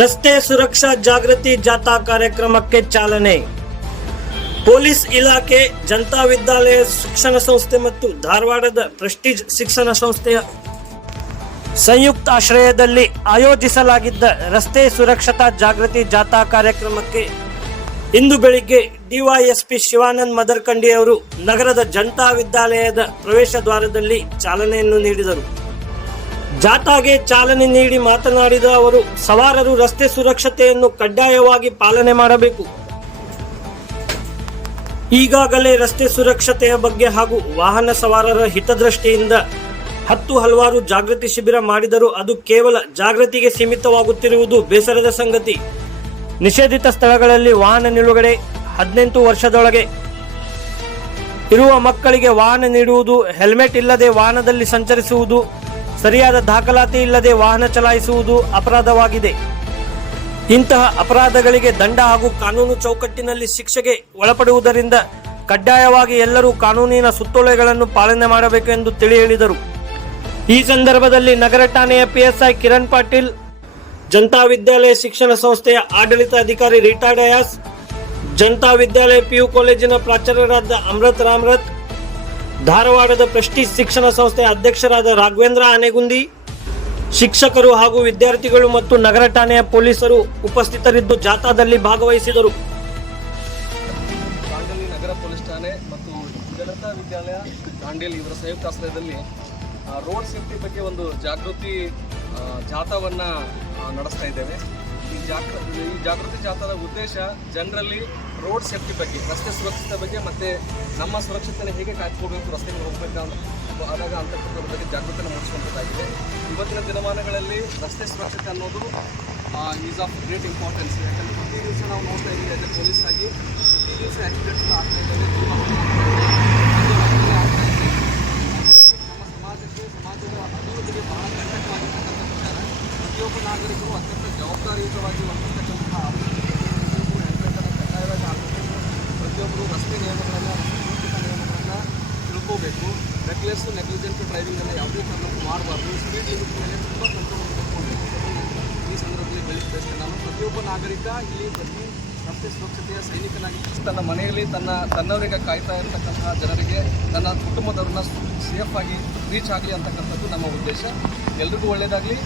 ರಸ್ತೆ ಸುರಕ್ಷಾ ಜಾಗೃತಿ ಜಾಥಾ ಕಾರ್ಯಕ್ರಮಕ್ಕೆ ಚಾಲನೆ. ಪೊಲೀಸ್ ಇಲಾಖೆ, ಜನತಾ ವಿದ್ಯಾಲಯ ಶಿಕ್ಷಣ ಸಂಸ್ಥೆ ಮತ್ತು ಧಾರವಾಡದ ಪ್ರೆಸ್ಟೀಜ್ ಶಿಕ್ಷಣ ಸಂಸ್ಥೆಯ ಸಂಯುಕ್ತ ಆಶ್ರಯದಲ್ಲಿ ಆಯೋಜಿಸಲಾಗಿದ್ದ ರಸ್ತೆ ಸುರಕ್ಷತಾ ಜಾಗೃತಿ ಜಾಥಾ ಕಾರ್ಯಕ್ರಮಕ್ಕೆ ಇಂದು ಬೆಳಿಗ್ಗೆ ಡಿವೈಎಸ್ಪಿ ಶಿವಾನಂದ್ ಮದರ್ಕಂಡಿ ಅವರು ನಗರದ ಜನತಾ ವಿದ್ಯಾಲಯದ ಪ್ರವೇಶ ದ್ವಾರದಲ್ಲಿ ಚಾಲನೆಯನ್ನು ನೀಡಿದರು. ಜಾಥಾಗೆ ಚಾಲನೆ ನೀಡಿ ಮಾತನಾಡಿದ ಅವರು, ಸವಾರರು ರಸ್ತೆ ಸುರಕ್ಷತೆಯನ್ನು ಕಡ್ಡಾಯವಾಗಿ ಪಾಲನೆ ಮಾಡಬೇಕು. ಈಗಾಗಲೇ ರಸ್ತೆ ಸುರಕ್ಷತೆಯ ಬಗ್ಗೆ ಹಾಗೂ ವಾಹನ ಸವಾರರ ಹಿತದೃಷ್ಟಿಯಿಂದ ಹಲವಾರು ಜಾಗೃತಿ ಶಿಬಿರ ಮಾಡಿದರೂ ಅದು ಕೇವಲ ಜಾಗೃತಿಗೆ ಸೀಮಿತವಾಗುತ್ತಿರುವುದು ಬೇಸರದ ಸಂಗತಿ. ನಿಷೇಧಿತ ಸ್ಥಳಗಳಲ್ಲಿ ವಾಹನ ನಿಲುಗಡೆ, 18 ವರ್ಷದೊಳಗೆ ಇರುವ ಮಕ್ಕಳಿಗೆ ವಾಹನ ನೀಡುವುದು, ಹೆಲ್ಮೆಟ್ ಇಲ್ಲದೆ ವಾಹನದಲ್ಲಿ ಸಂಚರಿಸುವುದು, ಸರಿಯಾದ ದಾಖಲಾತಿ ಇಲ್ಲದೆ ವಾಹನ ಚಲಾಯಿಸುವುದು ಅಪರಾಧವಾಗಿದೆ. ಇಂತಹ ಅಪರಾಧಗಳಿಗೆ ದಂಡ ಹಾಗೂ ಕಾನೂನು ಚೌಕಟ್ಟಿನಲ್ಲಿ ಶಿಕ್ಷೆಗೆ ಒಳಪಡುವುದರಿಂದ ಕಡ್ಡಾಯವಾಗಿ ಎಲ್ಲರೂ ಕಾನೂನಿನ ಸುತ್ತೋಲೆಗಳನ್ನು ಪಾಲನೆ ಮಾಡಬೇಕು ಎಂದು ತಿಳಿ ಹೇಳಿದರು. ಈ ಸಂದರ್ಭದಲ್ಲಿ ನಗರ ಠಾಣೆಯ PSI ಕಿರಣ್ ಪಾಟೀಲ್, ಜನತಾ ವಿದ್ಯಾಲಯ ಶಿಕ್ಷಣ ಸಂಸ್ಥೆಯ ಆಡಳಿತ ಅಧಿಕಾರಿ ರಿಟೈರ್ಡ್ ಐಎಎಸ್, ಜನತಾ ವಿದ್ಯಾಲಯ PU ಕಾಲೇಜಿನ ಪ್ರಾಚಾರ್ಯರಾದ ಅಮೃತ್ ರಾಮರಥ್, ಧಾರವಾಡದ ಪ್ರೆಸ್ಟೀಜ್ ಶಿಕ್ಷಣ ಸಂಸ್ಥೆಯ ಅಧ್ಯಕ್ಷರಾದ ರಾಘವೇಂದ್ರ ಆನೆಗುಂದಿ, ಶಿಕ್ಷಕರು ಹಾಗೂ ವಿದ್ಯಾರ್ಥಿಗಳು ಮತ್ತು ನಗರ ಠಾಣೆಯ ಪೊಲೀಸರು ಉಪಸ್ಥಿತರಿದ್ದು ಜಾಥಾದಲ್ಲಿ ಭಾಗವಹಿಸಿದರು. ದಾಂಡೇಲಿ ನಗರ ಪೊಲೀಸ್ ಠಾಣೆ ಮತ್ತು ಜನತಾ ವಿದ್ಯಾಲಯ ದಾಂಡೇಲಿ ಇವರ ಸಂಯುಕ್ತ ಆಶ್ರಯದಲ್ಲಿ ರೋಡ್ ಸೇಫ್ಟಿ ಬಗ್ಗೆ ಒಂದು ಜಾಗೃತಿ ಜಾಥಾವನ್ನು ನಡೆಸ್ತಾ ಇದ್ದೇವೆ. ಈ ಜಾಗೃತಿ ಜಾಥಾದ ಉದ್ದೇಶ ಜನರಲ್ಲಿ ರೋಡ್ ಸೇಫ್ಟಿ ಬಗ್ಗೆ, ರಸ್ತೆ ಸುರಕ್ಷತೆ ಬಗ್ಗೆ ಮತ್ತು ನಮ್ಮ ಸುರಕ್ಷತೆಯನ್ನು ಹೇಗೆ ಕಾಯ್ದುಕೊಳ್ಬೇಕು, ರಸ್ತೆಗೆ ಹೋಗಬೇಕಾದಾಗ ಅಂತಕ್ಕಂಥದ್ರ ಬಗ್ಗೆ ಜಾಗೃತಿಯನ್ನು ಮೂಡಿಸುವಂಥದ್ದಾಗಿದೆ. ಇವತ್ತಿನ ದಿನಮಾನಗಳಲ್ಲಿ ರಸ್ತೆ ಸುರಕ್ಷತೆ ಅನ್ನೋದು ಈಸ್ ಆಫ್ ಗ್ರೇಟ್ ಇಂಪಾರ್ಟೆನ್ಸ್. ಯಾಕಂದರೆ ಪ್ರತಿ ದಿವಸ ನಾವು ನೋಡ್ತಾ ಇದ್ದೀವಿ, ಅದೇ ಪೊಲೀಸ್ ಆಗಿ ಪ್ರತಿ ದಿವಸ ಆಕ್ಸಿಡೆಂಟ್ಗಳು ಆಗ್ತಾ ಇದ್ದಾವೆ. ಸಮಾಜದ ಅಭಿವೃದ್ಧಿಗೆ ಬಹಳ ಕಂಟಕವಾಗಿರ್ತಕ್ಕಂಥ ವಿಚಾರ. ಪ್ರತಿಯೊಬ್ಬ ನಾಗರಿಕರು ಅತ್ಯಂತ ಜವಾಬ್ದಾರಿಯುತವಾಗಿ ವರ್ತಿಸ್ತಕ್ಕಂತಹ ಹೆಲ್ಮೆಟನ್ನು ಕಡ್ಡಾಯವಾಗಿ ಹಾಕಬೇಕು. ಪ್ರತಿಯೊಬ್ಬರು ರಸ್ತೆ ನಿಯಮಗಳನ್ನು, ಸುರಕ್ಷತಾ ನಿಯಮಗಳನ್ನು ತಿಳ್ಕೋಬೇಕು. ರೆಕ್ಲೆಸ್, ನೆಗ್ಲಿಜೆಂಟ್ ಡ್ರೈವಿಂಗನ್ನು ಯಾವುದೇ ಕಾರಣಕ್ಕೂ ಮಾಡಬಾರ್ದು. ಸ್ಪೀಡ್ ಲಿಮಿಟ್ ಮೇಲೆ ತುಂಬ ಕಂಟ್ರೋಲ್ ಕೊಟ್ಕೊಳ್ಬೇಕು. ಈ ಸಂದರ್ಭದಲ್ಲಿ ಬೆಳೀಬೇಕು. ನಾನು ಪ್ರತಿಯೊಬ್ಬ ನಾಗರಿಕ ಇಲ್ಲಿ ಪ್ರತಿ ರಸ್ತೆ ಸುರಕ್ಷತೆಯ ಸೈನಿಕನಾಗಿ ತನ್ನ ಮನೆಯಲ್ಲಿ ತನ್ನವರಿಗೆ ಕಾಯ್ತಾ ಇರತಕ್ಕಂತಹ ಜನರಿಗೆ, ನನ್ನ ಕುಟುಂಬದವ್ರನ್ನ ಸೇಫ್ ಆಗಿ ರೀಚ್ ಆಗಲಿ ಅಂತಕ್ಕಂಥದ್ದು ನಮ್ಮ ಉದ್ದೇಶ. ಎಲ್ರಿಗೂ ಒಳ್ಳೆಯದಾಗಲಿ.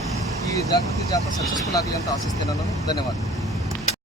ಈ ಜಾಗೃತಿ ಜಾಥಾ ಸಕ್ಸಸ್ಫುಲ್ ಆಗಲಿ ಅಂತ ಆಶಿಸ್ತೇನೆ ನಾನು. ಧನ್ಯವಾದ.